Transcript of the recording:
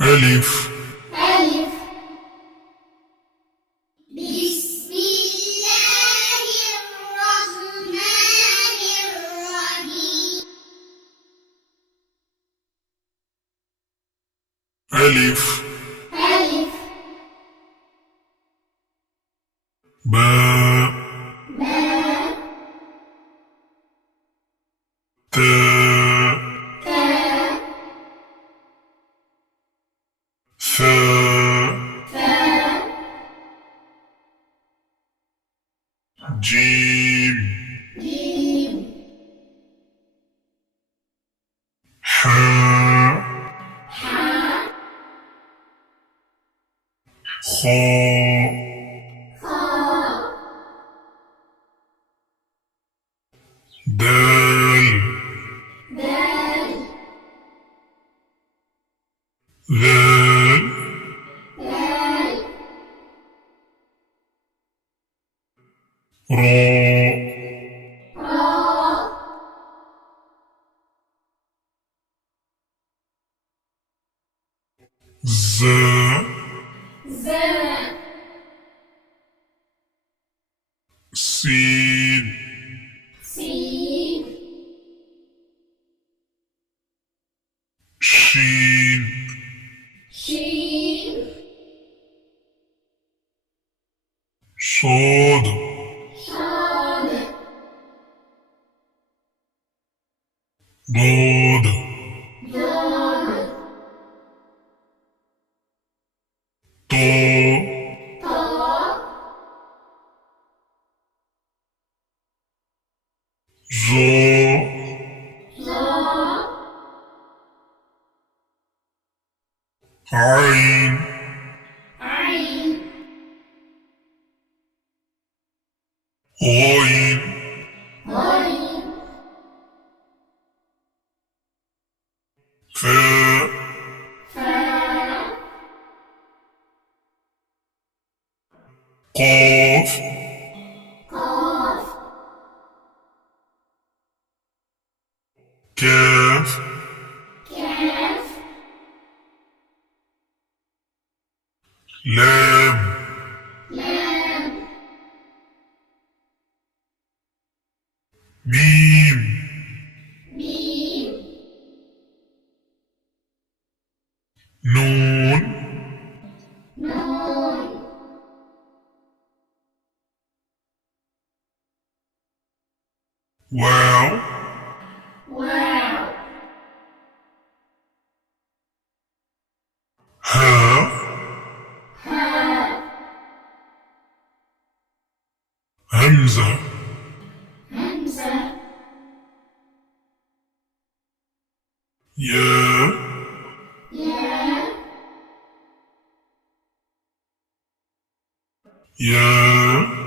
ألف. ألف. بسم الله الرحمن الرحيم. ألف. ألف. باء. باء. تاء. تاء. ثاء. ثاء. جيم. جيم. حاء. حاء. خاء. خاء. دال. دال. ذال. دال. راء. راء. زاء. زاء. سين. سين. شين. شين. صاد. صاد. ضاد. ضاد. طاء. طاء. ظاء. ظاء. عين. عين. غين. غين. فاء. فاء. قاف. قاف. كاف. كاف. لام. لام. ميم. ميم. نون. نون. واو. واو. هاء. هاء. همزة. همزة. ياء. ياء. ياء.